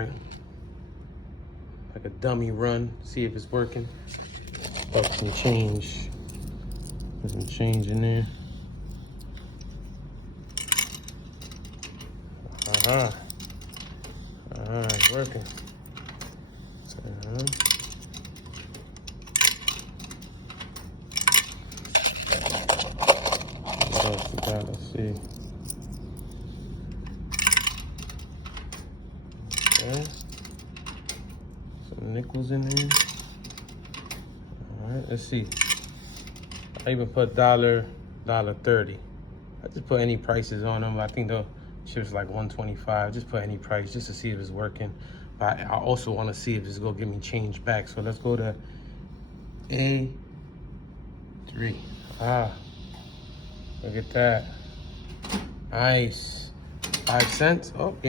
right? Like a dummy run, see if it's working. Got some change. Put some change in there. It's working. What else we got? Let's see. Okay. Some nickels in there. All right, let's see. I even put $1.30. I just put any prices on them. I think the ship's like $125. Just put any price just to see if it's working. But I also want to see if it's gonna give me change back. So let's go to A3. Look at that. Nice. 5 cents. Oh, yeah.